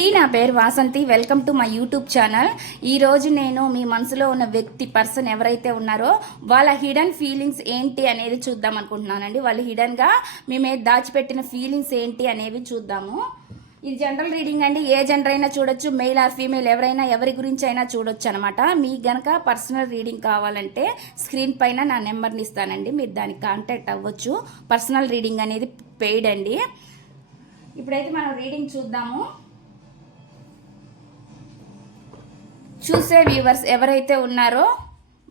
అండి నా పేరు Vasanthi. Welcome to my YouTube channel. ఈరోజు నేను మీ మనసులో ఉన్న వ్యక్తి పర్సన్ ఎవరైతే ఉన్నారో వాళ్ళ హిడెన్ ఫీలింగ్స్ ఏంటి అనేది చూద్దాం అనుకుంటున్నానండి. వాళ్ళు హిడెన్గా మీ మీద దాచిపెట్టిన ఫీలింగ్స్ ఏంటి అనేవి చూద్దాము. ఇది జనరల్ రీడింగ్ అండి. ఏ జెండర్ అయినా చూడొచ్చు మెయిల్ ఆర్ ఫీమేల్ ఎవరైనా ఎవరి గురించి అయినా చూడొచ్చు అనమాట. మీకు గనక పర్సనల్ రీడింగ్ కావాలంటే స్క్రీన్ పైన నా నెంబర్ని ఇస్తానండి. మీరు దానికి కాంటాక్ట్ అవ్వచ్చు. పర్సనల్ రీడింగ్ అనేది పెయిడ్ అండి. ఇప్పుడైతే మనం రీడింగ్ చూద్దాము. చూసే వ్యూవర్స్ ఎవరైతే ఉన్నారో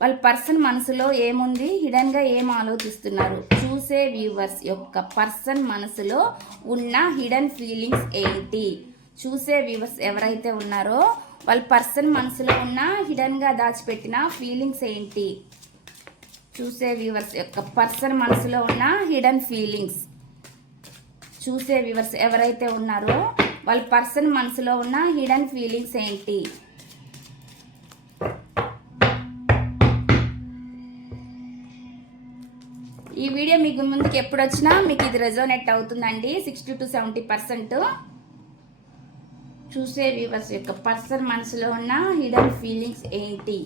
వాళ్ళ పర్సన్ మనసులో ఏముంది? హిడెన్గా ఏం ఆలోచిస్తున్నారు? చూసే వ్యూవర్స్ యొక్క పర్సన్ మనసులో ఉన్న హిడెన్ ఫీలింగ్స్ ఏంటి? చూసే వ్యూవర్స్ ఎవరైతే ఉన్నారో వాళ్ళ పర్సన్ మనసులో ఉన్న హిడెన్గా దాచిపెట్టిన ఫీలింగ్స్ ఏంటి? చూసే వ్యూవర్స్ యొక్క పర్సన్ మనసులో ఉన్న హిడెన్ ఫీలింగ్స్. చూసే వ్యూవర్స్ ఎవరైతే ఉన్నారో వాళ్ళ పర్సన్ మనసులో ఉన్న హిడెన్ ఫీలింగ్స్ ఏంటి? ఈ వీడియో మీకు ముందుకు ఎప్పుడు వచ్చినా మీకు ఇది రెజోనెట్ అవుతుందండి. సిక్స్టీ టు సెవెంటీ పర్సెంట్ చూసే వ్యూవర్స్ యొక్క పర్సన్ మనసులో ఉన్న హిడెన్ ఫీలింగ్స్ ఏంటి?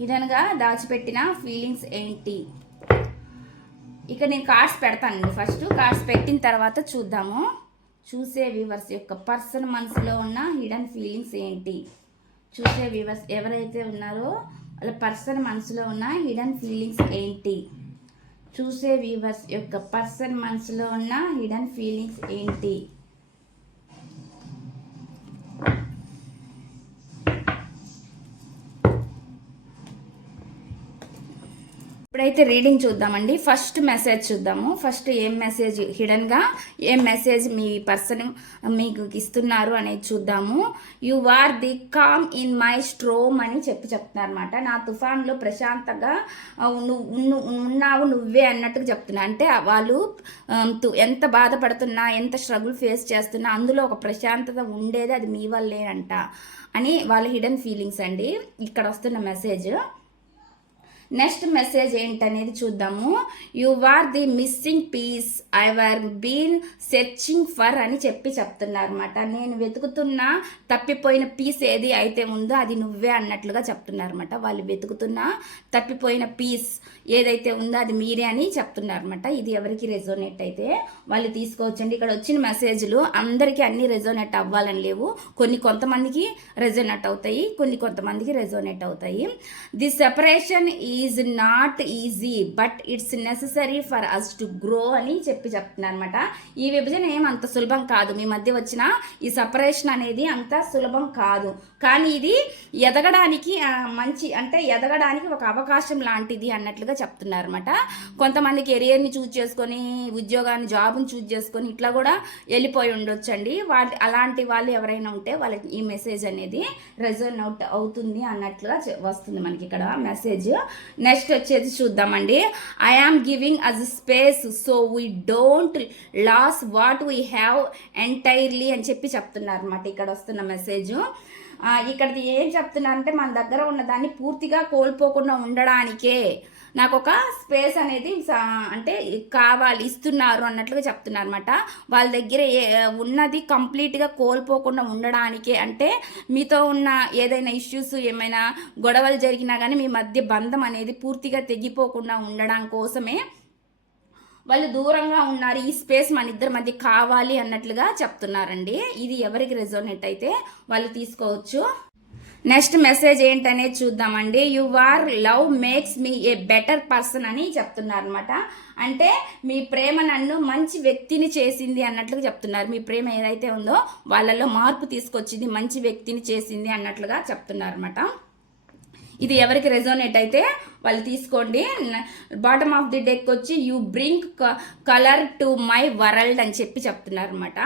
హిడెన్గా దాచిపెట్టిన ఫీలింగ్స్ ఏంటి? ఇక నేను కార్డ్స్ పెడతానండి ఫస్ట్ కార్డ్స్ పెట్టిన తర్వాత చూద్దాము. చూసే వ్యూవర్స్ యొక్క పర్సన్ మనసులో ఉన్న హిడెన్ ఫీలింగ్స్ ఏంటి? చూసే వ్యూవర్స్ ఎవరైతే ఉన్నారో వాళ్ళ పర్సన్ మనసులో ఉన్న హిడెన్ ఫీలింగ్స్ ఏంటి? చూసే వ్యూవర్స్ యొక్క పర్సన్ మనసులో ఉన్న హిడెన్ ఫీలింగ్స్ ఏంటి? అయితే రీడింగ్ చూద్దామండి. ఫస్ట్ మెసేజ్ చూద్దాము. ఫస్ట్ ఏం మెసేజ్? హిడన్గా ఏం మెసేజ్ మీ పర్సన్ మీకు ఇస్తున్నారు అనేది చూద్దాము. You are the calm in my storm అని చెప్పి చెప్తున్నారనమాట నా తుఫాన్లో ప్రశాంతంగా నువ్వు ఉన్నావు నువ్వే అన్నట్టుగా చెప్తున్నా. అంటే వాళ్ళు ఎంత బాధపడుతున్నా ఎంత స్ట్రగుల్ ఫేస్ చేస్తున్నా అందులో ఒక ప్రశాంతత ఉండేది అది మీ వల్లేనంట అని వాళ్ళ హిడెన్ ఫీలింగ్స్ అండి. ఇక్కడ వస్తున్న మెసేజ్. నెక్స్ట్ మెసేజ్ ఏంటనేది చూద్దాము. You are the missing piece I were been searching for అని చెప్పి చెప్తున్నారు అనమాట నేను వెతుకుతున్న తప్పిపోయిన పీస్ ఏది అయితే ఉందో అది నువ్వే అన్నట్లుగా చెప్తున్నారు అనమాట వాళ్ళు వెతుకుతున్న తప్పిపోయిన పీస్ ఏదైతే ఉందో అది మీరే అని చెప్తున్నారు అనమాట ఇది ఎవరికి రెజోనేట్ అయితే వాళ్ళు తీసుకోవచ్చండి. ఇక్కడ వచ్చిన మెసేజ్లు అందరికీ అన్ని రెజోనేట్ అవ్వాలని లేవు. కొన్ని కొంతమందికి రెజోనేట్ అవుతాయి కొన్ని కొంతమందికి రెజోనేట్ అవుతాయి. ది సెపరేషన్ ఈ is not easy but it's necessary for us to grow అని చెప్పి చెప్తున్నారు అనమాట ఈ విభజన ఏం అంత సులభం కాదు. మీ మధ్య వచ్చిన ఈ సపరేషన్ అనేది అంత సులభం కాదు. కానీ ఇది ఎదగడానికి మంచి అంటే ఎదగడానికి ఒక అవకాశం లాంటిది అన్నట్లుగా చెప్తున్నారు అనమాట కొంతమంది కెరియర్ని చూజ్ చేసుకొని ఉద్యోగాన్ని జాబ్ని చూజ్ చేసుకొని ఇట్లా కూడా వెళ్ళిపోయి ఉండొచ్చండి. వాళ్ళ అలాంటి వాళ్ళు ఎవరైనా ఉంటే వాళ్ళకి ఈ మెసేజ్ అనేది రెజోన్ అవుట్ అవుతుంది అన్నట్లుగా వస్తుంది మనకి ఇక్కడ మెసేజ్ నెక్స్ట్ వచ్చేది చూద్దామండి. I am giving us space so we don't lose what we have entirely అని చెప్పి చెప్తున్నారు అనమాట ఇక్కడ వస్తున్న మెసేజ్ ఇక్కడ ఏం చెప్తున్నారంటే మన దగ్గర ఉన్న దాన్ని పూర్తిగా కోల్పోకుండా ఉండడానికే. నాకు ఒక స్పేస్ అనేది అంటే కావాలి ఇస్తున్నారు అన్నట్లుగా చెప్తున్నారు అనమాట వాళ్ళ దగ్గర ఉన్నది కంప్లీట్గా కోల్పోకుండా ఉండడానికే అంటే మీతో ఉన్న ఏదైనా ఇష్యూస్ ఏమైనా గొడవలు జరిగినా కానీ మీ మధ్య బంధం అనేది పూర్తిగా తెగిపోకుండా ఉండడం కోసమే వాళ్ళు దూరంగా ఉన్నారు. ఈ స్పేస్ మన ఇద్దరి మధ్య కావాలి అన్నట్లుగా చెప్తున్నారండి. ఇది ఎవరికి రెజోనేట్ అయితే వాళ్ళు తీసుకోవచ్చు. నెక్స్ట్ మెసేజ్ ఏంటనేది చూద్దామండి. Your love makes me a better person అని చెప్తున్నారు అనమాట అంటే మీ ప్రేమ నన్ను మంచి వ్యక్తిని చేసింది అన్నట్లుగా చెప్తున్నారు. మీ ప్రేమ ఏదైతే ఉందో వాళ్ళలో మార్పు తీసుకొచ్చింది మంచి వ్యక్తిని చేసింది అన్నట్లుగా చెప్తున్నారు అనమాట ఇది ఎవరికి రెజోనేట్ అయితే వాళ్ళు తీసుకోండి. బాటమ్ ఆఫ్ ది డెక్ వచ్చి you bring colour to my world అని చెప్పి చెప్తున్నారు అనమాట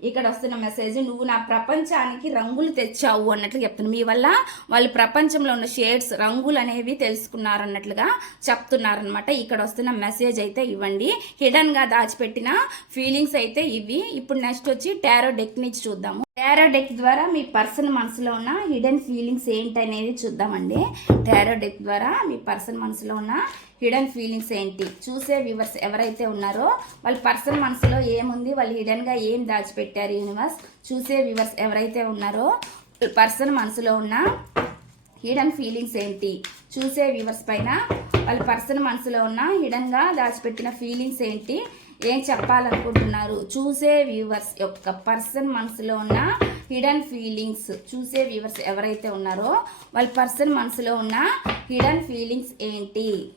ఇక్కడ వస్తున్న మెసేజ్ నువ్వు నా ప్రపంచానికి రంగులు తెచ్చావు అన్నట్లు చెప్తున్నా మీ వల్ల వాళ్ళు ప్రపంచంలో ఉన్న షేడ్స్ రంగులు అనేవి తెలుసుకున్నారు అన్నట్లుగా చెప్తున్నారనమాట ఇక్కడ వస్తున్న మెసేజ్ అయితే ఇవ్వండి. హిడన్గా దాచిపెట్టిన ఫీలింగ్స్ అయితే ఇవి. ఇప్పుడు నెక్స్ట్ వచ్చి టారో డెక్ చూద్దాము. టారో డెక్ ద్వారా మీ పర్సన్ మనసులో ఉన్న హిడెన్ ఫీలింగ్స్ ఏంటి అనేది చూద్దామండి. టారో డెక్ ద్వారా మీ పర్సన్ మనసులో ఉన్న హిడెన్ ఫీలింగ్స్ ఏంటి? చూసే వ్యూవర్స్ ఎవరైతే ఉన్నారో వాళ్ళ పర్సన్ మనసులో ఏముంది? వాళ్ళు హిడెన్గా ఏం దాచిపెట్టారు యూనివర్స్ చూసే వ్యూవర్స్ ఎవరైతే ఉన్నారో పర్సన్ మనసులో ఉన్న హిడెన్ ఫీలింగ్స్ ఏంటి? చూసే వ్యూవర్స్ పైన వాళ్ళ పర్సన్ మనసులో ఉన్న హిడెన్గా దాచిపెట్టిన ఫీలింగ్స్ ఏంటి? ఏం చెప్పాలనుకుంటున్నారు? చూసే వ్యూవర్స్ యొక్క పర్సన్ మనసులో ఉన్న హిడెన్ ఫీలింగ్స్ చూసే వ్యూవర్స్ ఎవరైతే ఉన్నారో వాళ్ళ పర్సన్ మనసులో ఉన్న హిడెన్ ఫీలింగ్స్ ఏంటి?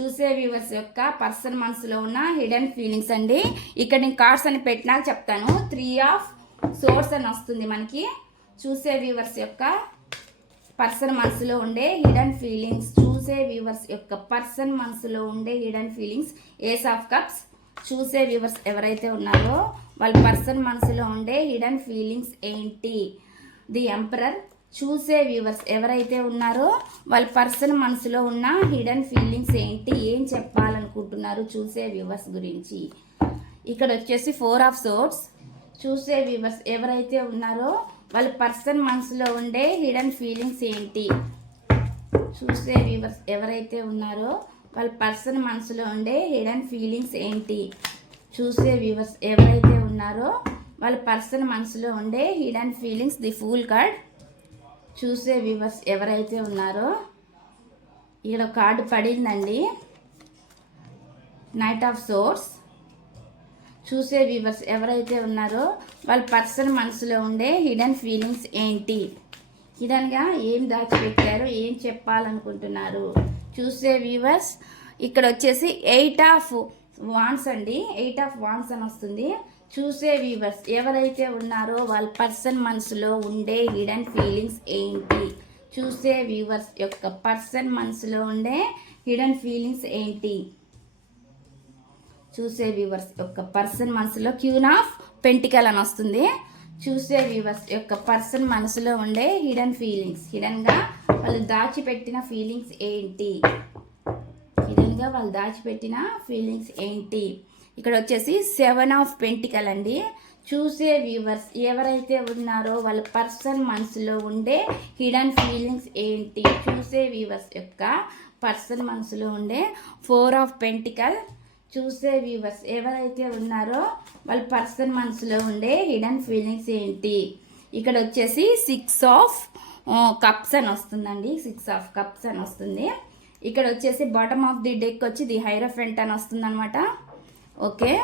చూసే వ్యూవర్స్ యొక్క పర్సన్ మనసులో ఉన్న హిడెన్ ఫీలింగ్స్ అండి. ఇక్కడ నేను కార్డ్స్ అని పెట్టినాక చెప్తాను. త్రీ ఆఫ్ సోర్స్ అని వస్తుంది మనకి. చూసే వ్యూవర్స్ యొక్క పర్సన్ మనసులో ఉండే హిడెన్ ఫీలింగ్స్ చూసే వ్యూవర్స్ యొక్క పర్సన్ మనసులో ఉండే hidden feelings ace of cups చూసే వ్యూవర్స్ ఎవరైతే ఉన్నారో వాళ్ళ పర్సన్ మనసులో ఉండే హిడెన్ ఫీలింగ్స్ ఏంటి? ది ఎంపరర్ చూసే వ్యూవర్స్ ఎవరైతే ఉన్నారో వాళ్ళ పర్సన్ మనసులో ఉన్న హిడెన్ ఫీలింగ్స్ ఏంటి ఏం చెప్పాలనుకుంటున్నారు చూసే వ్యూవర్స్ గురించి. ఇక్కడ వచ్చేసి ఫోర్ ఆఫ్ సోట్స్ చూసే వ్యూవర్స్ ఎవరైతే ఉన్నారో వాళ్ళ పర్సన్ మనసులో ఉండే హిడెన్ ఫీలింగ్స్ ఏంటి చూసే వ్యూవర్స్ ఎవరైతే ఉన్నారో వాళ్ళ పర్సన్ మనసులో ఉండే హిడెన్ ఫీలింగ్స్ ఏంటి చూసే వ్యూవర్స్ ఎవరైతే ఉన్నారో వాళ్ళ పర్సన్ మనసులో ఉండే hidden feelings the fool card. చూసే వ్యూవర్స్ ఎవరైతే ఉన్నారో ఇక్కడ కార్డు పడిందండి. నైట్ ఆఫ్ సోర్స్ చూసే వ్యూవర్స్ ఎవరైతే ఉన్నారో వాళ్ళ పర్సన్ మనసులో ఉండే హిడెన్ ఫీలింగ్స్ ఏంటి? హిడెన్గా ఏం దాచిపెట్టారు? ఏం చెప్పాలనుకుంటున్నారు? చూసే వ్యూవర్స్ ఇక్కడ వచ్చేసి ఎయిట్ ఆఫ్ వాన్స్ అండి. ఎయిట్ ఆఫ్ వాన్స్ అని వస్తుంది. చూసే వ్యూవర్స్ ఎవరైతే ఉన్నారో వాళ్ళ పర్సన్ మనసులో ఉండే హిడెన్ ఫీలింగ్స్ ఏంటి? చూసే వ్యూవర్స్ యొక్క పర్సన్ మనసులో ఉండే హిడెన్ ఫీలింగ్స్ ఏంటి? చూసే వ్యూవర్స్ యొక్క పర్సన్ మనసులో క్యూన్ ఆఫ్ పెంటికల్ అని వస్తుంది. చూసే వ్యూవర్స్ యొక్క పర్సన్ మనసులో ఉండే హిడెన్ ఫీలింగ్స్ హిడెన్గా వాళ్ళు దాచిపెట్టిన ఫీలింగ్స్ ఏంటి? హిడెన్గా వాళ్ళు దాచిపెట్టిన ఫీలింగ్స్ ఏంటి? ఇక్కడ వచ్చేసి సెవెన్ ఆఫ్ పెంటికల్ అండి. చూసే వ్యూవర్స్ ఎవరైతే ఉన్నారో వాళ్ళ పర్సన్ మనసులో ఉండే హిడన్ ఫీలింగ్స్ ఏంటి? చూసే వ్యూవర్స్ యొక్క పర్సన్ మనసులో ఉండే ఫోర్ ఆఫ్ పెంటికల్. చూసే వ్యూవర్స్ ఎవరైతే ఉన్నారో వాళ్ళ పర్సన్ మనసులో ఉండే హిడన్ ఫీలింగ్స్ ఏంటి? ఇక్కడ వచ్చేసి సిక్స్ ఆఫ్ కప్స్ అని వస్తుందండి. సిక్స్ ఆఫ్ కప్స్ అని వస్తుంది. ఇక్కడ వచ్చేసి బాటమ్ ఆఫ్ ది డెక్ వచ్చి ది హైరోఫెంట్ అని వస్తుంది అనమాట okay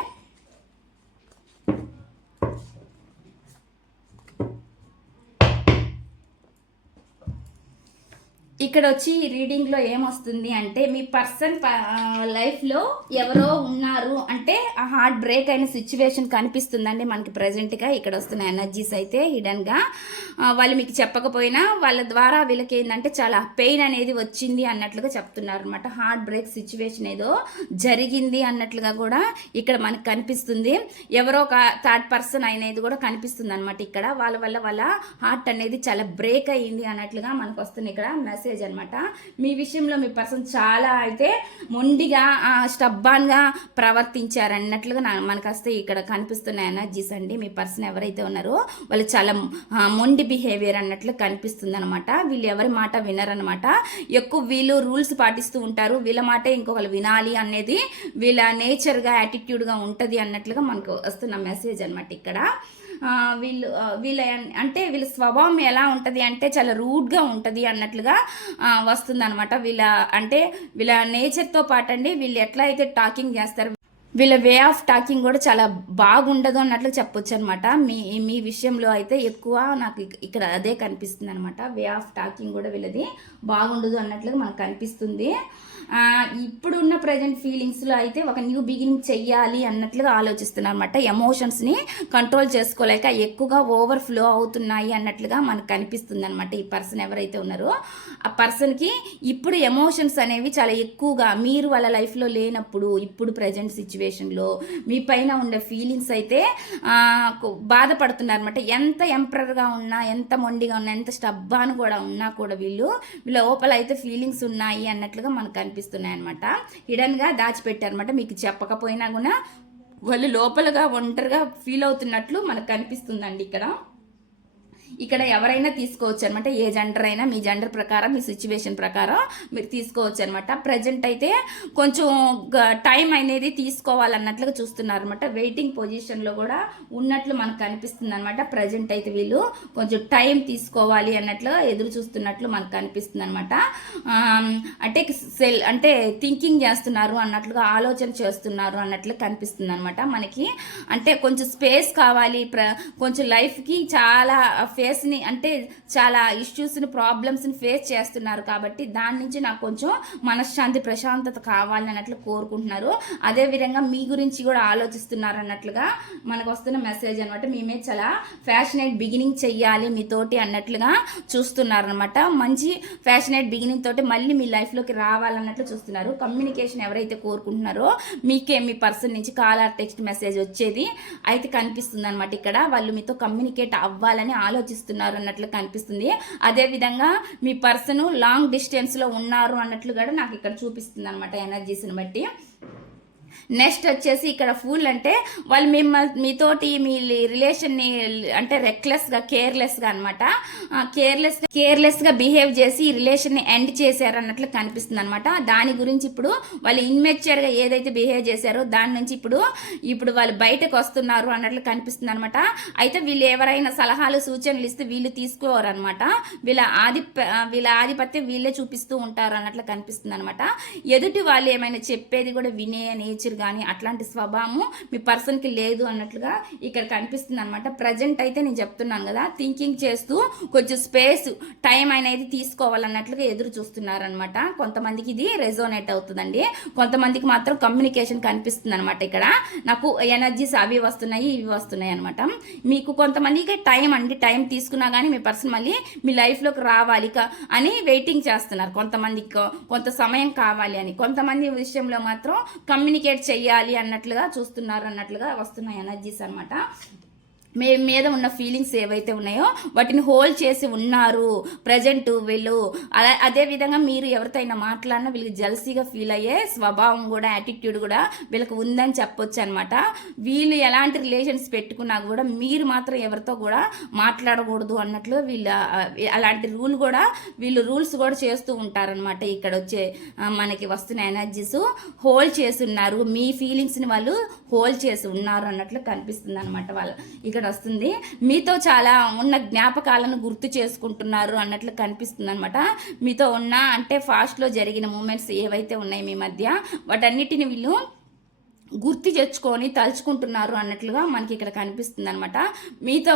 ఇక్కడ వచ్చి రీడింగ్లో ఏమొస్తుంది అంటే మీ పర్సన్ లైఫ్లో ఎవరో ఉన్నారు అంటే ఆ హార్ట్ బ్రేక్ అయిన సిచ్యువేషన్ కనిపిస్తుందండి మనకి ప్రజెంట్గా. ఇక్కడ వస్తున్న ఎనర్జీస్ అయితే హిడన్గా. వాళ్ళు మీకు చెప్పకపోయినా వాళ్ళ ద్వారా వీళ్ళకి ఏంటంటే చాలా పెయిన్ అనేది వచ్చింది అన్నట్లుగా చెప్తున్నారు అనమాట హార్ట్ బ్రేక్ సిచ్యువేషన్ ఏదో జరిగింది అన్నట్లుగా కూడా ఇక్కడ మనకు కనిపిస్తుంది. ఎవరో ఒక థర్డ్ పర్సన్ అనేది కూడా కనిపిస్తుంది అనమాట ఇక్కడ. వాళ్ళ వల్ల వాళ్ళ హార్ట్ అనేది చాలా బ్రేక్ అయ్యింది అన్నట్లుగా మనకు వస్తుంది ఇక్కడ మెసేజ్ మెసేజ్ అనమాట. మీ విషయంలో మీ పర్సన్ చాలా అయితే మొండిగా స్టబ్బాన్గా ప్రవర్తించారన్నట్లుగా నా మనకు వస్తే ఇక్కడ కనిపిస్తున్న ఎనర్జీస్ అండి. మీ పర్సన్ ఎవరైతే ఉన్నారో వాళ్ళు చాలా మొండి బిహేవియర్ అన్నట్లు కనిపిస్తుంది అనమాట వీళ్ళు ఎవరి మాట వినరనమాట. ఎక్కువ వీళ్ళు రూల్స్ పాటిస్తూ ఉంటారు. వీళ్ళ మాటే ఇంకొకరు వినాలి అనేది వీళ్ళ నేచర్గా యాటిట్యూడ్గా ఉంటుంది అన్నట్లుగా మనకు వస్తున్న మెసేజ్ అనమాట ఇక్కడ. వీళ్ళు వీళ్ళ అంటే వీళ్ళ స్వభావం ఎలా ఉంటుంది అంటే చాలా రూడ్గా ఉంటుంది అన్నట్లుగా వస్తుంది అనమాట వీళ్ళ అంటే వీళ్ళ నేచర్తో పాటు అండి వీళ్ళు ఎట్లా అయితే టాకింగ్ చేస్తారు వీళ్ళ వే ఆఫ్ టాకింగ్ కూడా చాలా బాగుండదు అన్నట్లు చెప్పొచ్చు అనమాట మీ మీ విషయంలో అయితే ఎక్కువ నాకు ఇక్కడ అదే కనిపిస్తుంది అనమాట వే ఆఫ్ టాకింగ్ కూడా వీళ్ళది బాగుండదు అన్నట్లుగా మనకు కనిపిస్తుంది. ఇప్పుడున్న ప్రజెంట్ ఫీలింగ్స్లో అయితే ఒక న్యూ బిగినింగ్ చెయ్యాలి అన్నట్లుగా ఆలోచిస్తున్నారు అనమాట ఎమోషన్స్ని కంట్రోల్ చేసుకోలేక ఎక్కువగా ఓవర్ ఫ్లో అవుతున్నాయి అన్నట్లుగా మనకు కనిపిస్తుంది అనమాట ఈ పర్సన్ ఎవరైతే ఉన్నారో. ఆ పర్సన్కి ఇప్పుడు ఎమోషన్స్ అనేవి చాలా ఎక్కువగా మీరు వాళ్ళ లైఫ్లో లేనప్పుడు ఇప్పుడు ప్రజెంట్ సిచ్యువేషన్లో మీ పైన ఉండే ఫీలింగ్స్ అయితే బాధపడుతున్నారనమాట బాధపడుతున్నారు అనమాట ఎంత ఎంప్రర్గా ఉన్నా ఎంత మొండిగా ఉన్నా ఎంత స్టబ్బాను కూడా ఉన్నా కూడా వీళ్ళు వీళ్ళ లోపల అయితే ఫీలింగ్స్ ఉన్నాయి అన్నట్లుగా మనకు కనిపిస్తున్నాయి అనమాట హిడన్గా దాచిపెట్టారనమాట మీకు చెప్పకపోయినా కూడా వాళ్ళు లోపలగా ఒంటరిగా ఫీల్ అవుతున్నట్లు మనకు కనిపిస్తుందండి ఇక్కడ. ఇక్కడ ఎవరైనా తీసుకోవచ్చు అనమాట ఏ జెండర్ అయినా మీ జెండర్ ప్రకారం మీ సిచ్యువేషన్ ప్రకారం మీరు తీసుకోవచ్చు అనమాట ప్రజెంట్ అయితే కొంచెం టైం అనేది తీసుకోవాలన్నట్లుగా చూస్తున్నారు అనమాట వెయిటింగ్ పొజిషన్లో కూడా ఉన్నట్లు మనకు కనిపిస్తుంది అనమాట ప్రజెంట్ అయితే వీళ్ళు కొంచెం టైం తీసుకోవాలి అన్నట్లుగా ఎదురు చూస్తున్నట్లు మనకు కనిపిస్తుంది అనమాట అంటే సెల్ అంటే థింకింగ్ చేస్తున్నారు అన్నట్లుగా ఆలోచన చేస్తున్నారు అన్నట్లు కనిపిస్తుంది అనమాట మనకి. అంటే కొంచెం స్పేస్ కావాలి ప్ర కొంచెం లైఫ్కి చాలా ఫేస్ని అంటే చాలా ఇష్యూస్ని ప్రాబ్లమ్స్ని ఫేస్ చేస్తున్నారు కాబట్టి దాని నుంచి నాకు కొంచెం మనశ్శాంతి ప్రశాంతత కావాలని అన్నట్లు కోరుకుంటున్నారు. అదేవిధంగా మీ గురించి కూడా ఆలోచిస్తున్నారు అన్నట్లుగా మనకు వస్తున్న మెసేజ్ అనమాట మేమే చాలా ఫ్యాషనేట్ బిగినింగ్ చెయ్యాలి మీతోటి అన్నట్లుగా చూస్తున్నారు అనమాట మంచి ఫ్యాషనేట్ బిగినింగ్ తోటి మళ్ళీ మీ లైఫ్లోకి రావాలన్నట్లు చూస్తున్నారు. కమ్యూనికేషన్ ఎవరైతే కోరుకుంటున్నారో మీకే మీ పర్సన్ నుంచి కాల్ ఆర్ టెక్స్ట్ మెసేజ్ వచ్చేది అయితే కనిపిస్తుంది అనమాట ఇక్కడ. వాళ్ళు మీతో కమ్యూనికేట్ అవ్వాలని ఆలోచిస్తున్నారు. అన్నట్లు కనిపిస్తుంది. అదేవిధంగా మీ పర్సన్ లాంగ్ డిస్టెన్స్లో ఉన్నారు అన్నట్లు కూడా నాకు ఇక్కడ చూపిస్తుంది అనమాట ఎనర్జీస్ని బట్టి. నెక్స్ట్ వచ్చేసి ఇక్కడ ఫుల్ అంటే వాళ్ళు మిమ్మల్ని మీతోటి మీ రిలేషన్ని అంటే రెక్లెస్గా కేర్లెస్గా అనమాట కేర్లెస్ కేర్లెస్గా బిహేవ్ చేసి ఈ రిలేషన్ని ఎండ్ చేశారు అన్నట్లు కనిపిస్తుంది అనమాట దాని గురించి ఇప్పుడు వాళ్ళు ఇన్మెచ్యూర్గా ఏదైతే బిహేవ్ చేశారో దాని నుంచి ఇప్పుడు ఇప్పుడు వాళ్ళు బయటకు వస్తున్నారు అన్నట్లు కనిపిస్తుంది అనమాట అయితే వీళ్ళు ఎవరైనా సలహాలు సూచనలు ఇస్తే వీళ్ళు తీసుకోరు అనమాట వీళ్ళ ఆధిప వీళ్ళ ఆధిపత్యం వీళ్ళే చూపిస్తూ ఉంటారు అన్నట్లు కనిపిస్తుంది అనమాట ఎదుటి వాళ్ళు ఏమైనా చెప్పేది కూడా వినే నేచర్ కానీ అట్లాంటి స్వభావము మీ పర్సన్కి లేదు అన్నట్లుగా ఇక్కడ కనిపిస్తుంది అనమాట ప్రజెంట్ అయితే నేను చెప్తున్నాను కదా థింకింగ్ చేస్తూ కొంచెం స్పేస్ టైం అనేది తీసుకోవాలన్నట్లుగా ఎదురు చూస్తున్నారనమాట కొంతమందికి ఇది రెజోనేట్ అవుతుందండి. కొంతమందికి మాత్రం కమ్యూనికేషన్ కనిపిస్తుంది అనమాట ఇక్కడ. నాకు ఎనర్జీస్ అవి వస్తున్నాయి ఇవి వస్తున్నాయి అనమాట మీకు కొంతమందికి టైం అండి టైం తీసుకున్నా కానీ మీ పర్సన్ మళ్ళీ మీ లైఫ్లోకి రావాలి క- అని వెయిటింగ్ చేస్తున్నారు కొంతమందికి. కొంత సమయం కావాలి అని. కొంతమంది విషయంలో మాత్రం కమ్యూనికేట్ చెయ్యాలి అన్నట్లుగా చూస్తున్నారు అన్నట్లుగా వస్తున్నాయి ఎనర్జీస్ అనమాట మీ మీద ఉన్న ఫీలింగ్స్ ఏవైతే ఉన్నాయో వాటిని హోల్డ్ చేసి ఉన్నారు. ప్రజెంట్ వీళ్ళు. అలా అదే విధంగా మీరు ఎవరితో అయినా మాట్లాడినా వీళ్ళకి జలసీగా ఫీల్ అయ్యే స్వభావం కూడా యాటిట్యూడ్ కూడా వీళ్ళకి ఉందని చెప్పొచ్చు అనమాట వీళ్ళు ఎలాంటి రిలేషన్స్ పెట్టుకున్నా కూడా మీరు మాత్రం ఎవరితో కూడా మాట్లాడకూడదు అన్నట్లు వీళ్ళ అలాంటి రూల్ కూడా వీళ్ళు రూల్స్ కూడా చేస్తూ ఉంటారనమాట ఇక్కడ వచ్చే మనకి వస్తున్న ఎనర్జీస్ హోల్డ్ చేసి ఉన్నారు. మీ ఫీలింగ్స్ని వాళ్ళు హోల్డ్ చేసి ఉన్నారు అన్నట్లు కనిపిస్తుంది అనమాట వాళ్ళు ఇక్కడ వస్తుంది. మీతో చాలా ఉన్న జ్ఞాపకాలను గుర్తు చేసుకుంటున్నారు అన్నట్లు కనిపిస్తుంది అనమాట మీతో ఉన్న అంటే ఫాస్ట్లో జరిగిన మూమెంట్స్ ఏవైతే ఉన్నాయి మీ మధ్య వాటన్నిటిని వీళ్ళు గుర్తు తెచ్చుకొని తలుచుకుంటున్నారు అన్నట్లుగా మనకి ఇక్కడ కనిపిస్తుంది అనమాట మీతో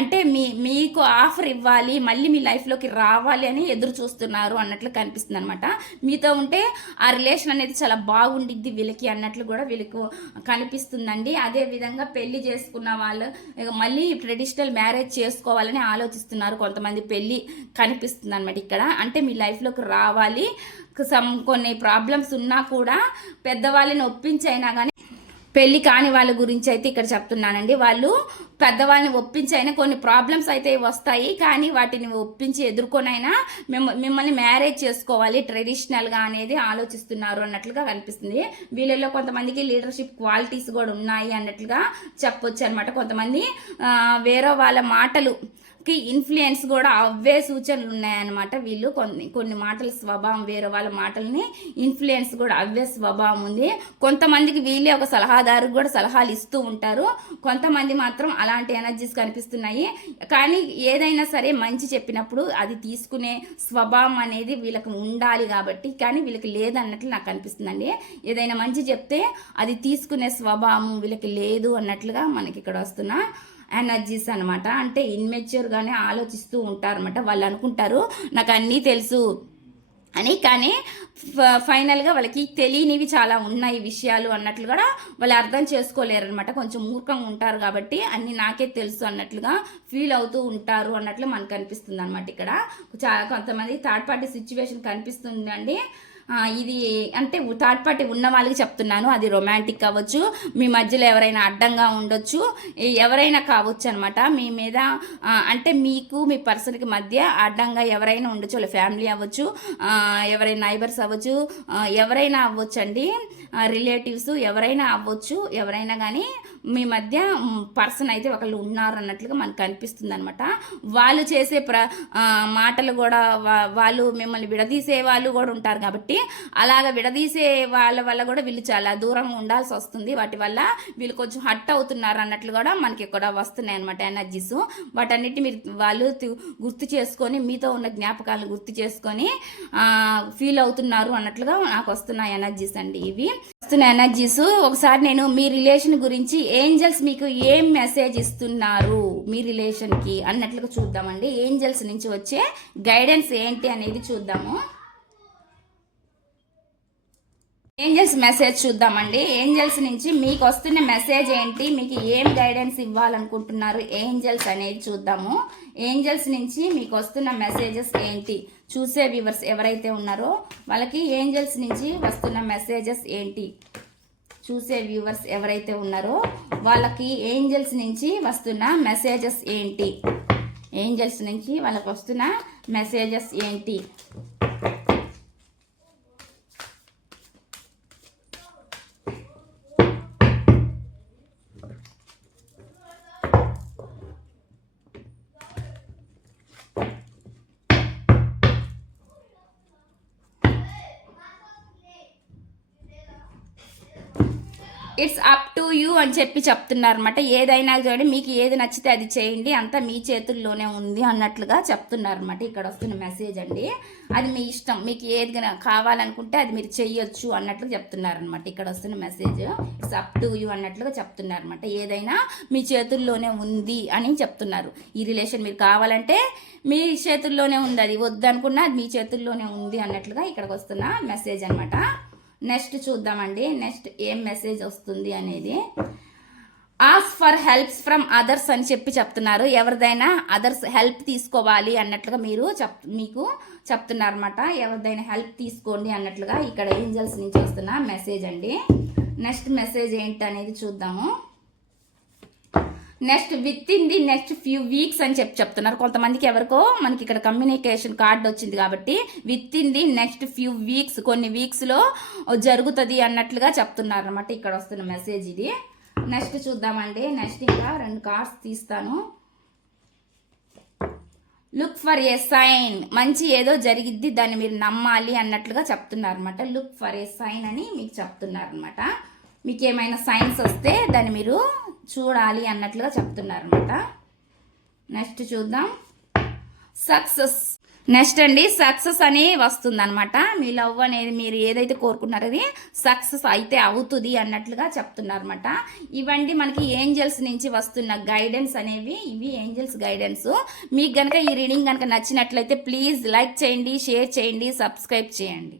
అంటే మీ మీకు ఆఫర్ ఇవ్వాలి మళ్ళీ మీ లైఫ్లోకి రావాలి అని ఎదురు చూస్తున్నారు అన్నట్లు కనిపిస్తుంది అనమాట మీతో ఉంటే ఆ రిలేషన్ అనేది చాలా బాగుండిద్ది వీళ్ళకి అన్నట్లు కూడా వీళ్ళకు కనిపిస్తుందండి. అదే విధంగా పెళ్ళి చేసుకున్న వాళ్ళు మళ్ళీ ట్రెడిషనల్ మ్యారేజ్ చేసుకోవాలని ఆలోచిస్తున్నారు కొంతమంది పెళ్ళి కనిపిస్తుంది అనమాట ఇక్కడ. అంటే మీ లైఫ్లోకి రావాలి సమ్ కొన్ని ప్రాబ్లమ్స్ ఉన్నా కూడా పెద్దవాళ్ళని ఒప్పించైనా కానీ పెళ్ళి కాని వాళ్ళ గురించి అయితే ఇక్కడ చెప్తున్నానండి. వాళ్ళు పెద్దవాళ్ళని ఒప్పించైనా కొన్ని ప్రాబ్లమ్స్ అయితే వస్తాయి. కానీ వాటిని ఒప్పించి ఎదుర్కొనైనా మిమ్మ మిమ్మల్ని మ్యారేజ్ చేసుకోవాలి. ట్రెడిషనల్గా అనేది ఆలోచిస్తున్నారు అన్నట్లుగా కనిపిస్తుంది. వీళ్ళల్లో కొంతమందికి లీడర్షిప్ క్వాలిటీస్ కూడా ఉన్నాయి అన్నట్లుగా చెప్పొచ్చు అనమాట కొంతమంది వేరే వాళ్ళ మాటలు కి ఇన్ఫ్లుయెన్స్ కూడా అవే సూచనలు ఉన్నాయన్నమాట. వీళ్ళు కొన్ని కొన్ని మాటల స్వభావం వేరే వాళ్ళ మాటల్ని ఇన్ఫ్లుయెన్స్ కూడా అవే స్వభావం ఉంది. కొంతమందికి వీళ్ళే ఒక సలహాదారు కూడా సలహాలు ఇస్తూ ఉంటారు. కొంతమంది మాత్రం అలాంటి ఎనర్జీస్ కనిపిస్తున్నాయి. కానీ ఏదైనా సరే మంచి చెప్పినప్పుడు అది తీసుకునే స్వభావం అనేది వీళ్ళకి ఉండాలి కాబట్టి కానీ వీళ్ళకి లేదన్నట్లు నాకు అనిపిస్తుందండి. ఏదైనా మంచి చెప్తే అది తీసుకునే స్వభావం వీళ్ళకి లేదు అన్నట్లుగా మనకి ఇక్కడ వస్తున్నా. ఎనర్జీస్ అనమాట అంటే ఇన్మెచ్యూర్గానే ఆలోచిస్తూ ఉంటారనమాట వాళ్ళు అనుకుంటారు నాకు అన్నీ తెలుసు అని. కానీ ఫ- ఫైనల్గా వాళ్ళకి తెలియనివి చాలా ఉన్నాయి విషయాలు అన్నట్లు కూడా వాళ్ళు అర్థం చేసుకోలేరు అనమాట కొంచెం మూర్ఖంగా ఉంటారు కాబట్టి అన్ని నాకే తెలుసు అన్నట్లుగా ఫీల్ అవుతూ ఉంటారు అన్నట్లు మనకు కనిపిస్తుంది అనమాట ఇక్కడ. చాలా కొంతమంది థర్డ్ పార్టీ సిచ్యువేషన్ కనిపిస్తుందండి. ఇది అంటే థర్డ్ పార్టీ ఉన్న వాళ్ళకి చెప్తున్నాను. అది రొమాంటిక్ అవ్వచ్చు మీ మధ్యలో ఎవరైనా అడ్డంగా ఉండొచ్చు ఎవరైనా కావచ్చు అనమాట మీ మీద అంటే మీకు మీ పర్సన్కి మధ్య అడ్డంగా ఎవరైనా ఉండొచ్చు వాళ్ళ ఫ్యామిలీ అవ్వచ్చు ఎవరైనా నైబర్స్ అవ్వచ్చు ఎవరైనా అవ్వచ్చు అండి రిలేటివ్స్ ఎవరైనా అవ్వచ్చు ఎవరైనా కానీ మీ మధ్య పర్సన్ అయితే ఒకళ్ళు ఉన్నారు అన్నట్లుగా మనకు అనిపిస్తుంది అనమాట వాళ్ళు చేసే ప్ర మాటలు కూడా వా- వాళ్ళు మిమ్మల్ని విడదీసే వాళ్ళు కూడా ఉంటారు కాబట్టి అలాగ విడదీసే వాళ్ళ వల్ల కూడా వీళ్ళు చాలా దూరంగా ఉండాల్సి వస్తుంది. వాటి వల్ల వీళ్ళు కొంచెం హట్ అవుతున్నారు అన్నట్లు కూడా మనకి ఇక్కడ వస్తున్నాయి అనమాట ఎనర్జీస్. వాటన్నిటి మీరు వాళ్ళు గుర్తు చేసుకొని మీతో ఉన్న జ్ఞాపకాలను గుర్తు చేసుకొని ఫీల్ అవుతున్నారు అన్నట్లుగా నాకు వస్తున్నాయి ఎనర్జీస్ అండి ఇవి. ఎనర్జీస్ ఒకసారి నేను మీ రిలేషన్ గురించి ఏంజల్స్ మీకు ఏం మెసేజ్ ఇస్తున్నారు? మీ రిలేషన్కి అన్నట్లుగా చూద్దామండి. ఏంజల్స్ నుంచి వచ్చే గైడెన్స్ ఏంటి అనేది చూద్దాము. ఏంజల్స్ మెసేజ్ చూద్దామండి. ఏంజల్స్ నుంచి మీకు వస్తున్న మెసేజ్ ఏంటి? మీకు ఏం గైడెన్స్ ఇవ్వాలనుకుంటున్నారు? ఏంజల్స్ అనేది చూద్దాము. ఏంజల్స్ నుంచి మీకు వస్తున్న మెసేజెస్ ఏంటి? చూసే వ్యూవర్స్ ఎవరైతే ఉన్నారో వాళ్ళకి ఏంజల్స్ నుంచి వస్తున్న మెసేజెస్ ఏంటి? చూసే వ్యూవర్స్ ఎవరైతే ఉన్నారో వాళ్ళకి ఏంజల్స్ నుంచి వస్తున్న మెసేజెస్ ఏంటి? ఏంజల్స్ నుంచి వాళ్ళకి వస్తున్న మెసేజెస్ ఏంటి? ఇట్స్ అప్ టు యూ అని చెప్పి చెప్తున్నారు అనమాట ఏదైనా చూడండి మీకు ఏది నచ్చితే అది చేయండి. అంతా మీ చేతుల్లోనే ఉంది అన్నట్లుగా చెప్తున్నారు అనమాట ఇక్కడ వస్తున్న మెసేజ్ అండి. అది మీ ఇష్టం. మీకు ఏది కావాలనుకుంటే అది మీరు చేయొచ్చు అన్నట్లు చెప్తున్నారు అనమాట ఇక్కడ వస్తున్న message it's up to you అన్నట్లుగా చెప్తున్నారు అనమాట ఏదైనా మీ చేతుల్లోనే ఉంది అని చెప్తున్నారు. ఈ రిలేషన్ మీరు కావాలంటే మీ చేతుల్లోనే ఉంది. అది వద్దనుకున్నా అది మీ చేతుల్లోనే ఉంది అన్నట్లుగా ఇక్కడికి వస్తున్న మెసేజ్ అనమాట నెక్స్ట్ చూద్దామండి. నెక్స్ట్ ఏం మెసేజ్ వస్తుంది అనేది. Ask for helps from others అని చెప్పి చెప్తున్నారు. ఎవరిదైనా అదర్స్ హెల్ప్ తీసుకోవాలి అన్నట్లుగా మీరు చెప్ మీకు చెప్తున్నారు అనమాట ఎవరిదైనా హెల్ప్ తీసుకోండి అన్నట్లుగా ఇక్కడ ఏంజల్స్ నుంచి వస్తున్న మెసేజ్ అండి. నెక్స్ట్ మెసేజ్ ఏంటి అనేది చూద్దాము. Next within the next few weeks అని చెప్పి చెప్తున్నారు. కొంతమందికి ఎవరికో మనకి ఇక్కడ కమ్యూనికేషన్ కార్డ్ వచ్చింది కాబట్టి within the next few weeks కొన్ని వీక్స్లో జరుగుతుంది అన్నట్లుగా చెప్తున్నారు అనమాట ఇక్కడ వస్తున్న మెసేజ్ ఇది. నెక్స్ట్ చూద్దామండి. నెక్స్ట్ ఇంకా రెండు కార్డ్స్ తీస్తాను. లుక్ ఫర్ ఏ సైన్ మంచి ఏదో జరిగిద్ది దాన్ని మీరు నమ్మాలి అన్నట్లుగా చెప్తున్నారు అనమాట లుక్ ఫర్ ఏ సైన్ అని మీకు చెప్తున్నారు అనమాట మీకు ఏమైనా సైన్స్ వస్తే దాన్ని మీరు చూడాలి అన్నట్లుగా చెప్తున్నారు అనమాట నెక్స్ట్ చూద్దాం. సక్సెస్ నెక్స్ట్ అండి సక్సెస్ అని వస్తుంది అనమాట మీ లవ్ అనేది మీరు ఏదైతే కోరుకున్నారో అది సక్సెస్ అయితే అవుతుంది అన్నట్లుగా చెప్తున్నారు అనమాట ఇవండి మనకి ఏంజల్స్ నుంచి వస్తున్న గైడెన్స్ అనేవి. ఇవి ఏంజల్స్ గైడెన్స్ మీకు కనుక ఈ రీడింగ్ కనుక నచ్చినట్లయితే ప్లీజ్ లైక్ చేయండి షేర్ చేయండి సబ్స్క్రైబ్ చేయండి.